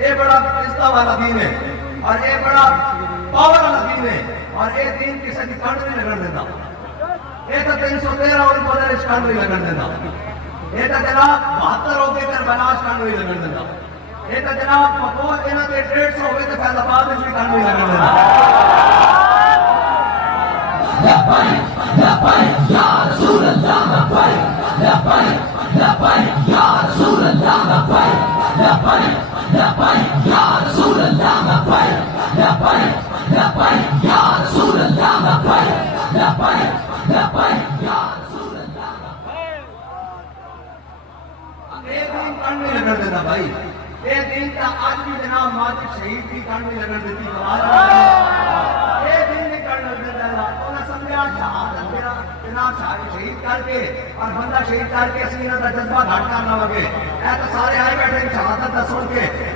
یہ بڑا عزت والا دین ہے اور یہ بڑا پاور والا دین ہے اور یہ دین کسی کی کنڈ نہیں لگن دیتا. یہ تو 313 اور بدل اس کنڈ نہیں لگن دیتا. یہ تو جناب 72 ہو کے کربلا اس کنڈ نہیں لگن دیتا. یہ تو جناب مقبول یہاں کے 150 ہوئے تو فیض آباد اس کنڈ نہیں لگن دیتا. لبیک یا رسول اللہ لبیک لبیک یا رسول اللہ لبیک لبیک یا رسول اللہ لبیک لبیک یا رسول اللہ لبیک لبیک یا رسول اللہ. یہ دین کنڈ نہیں لگن دیتا بھائی. یہ دین کا آج بھی جناب ماجد شہید کی کنڈ نہیں لگن دیتی. یہ دین نہیں کنڈ لگن دیتا. انہیں سمجھا شہادت میرا جناب شہید کر کے اور بندہ شہید کر کے اسی کا جذبہ گھٹ کرنا لگے. اے تو سارے آئے بیٹھے شہادت کا سن کے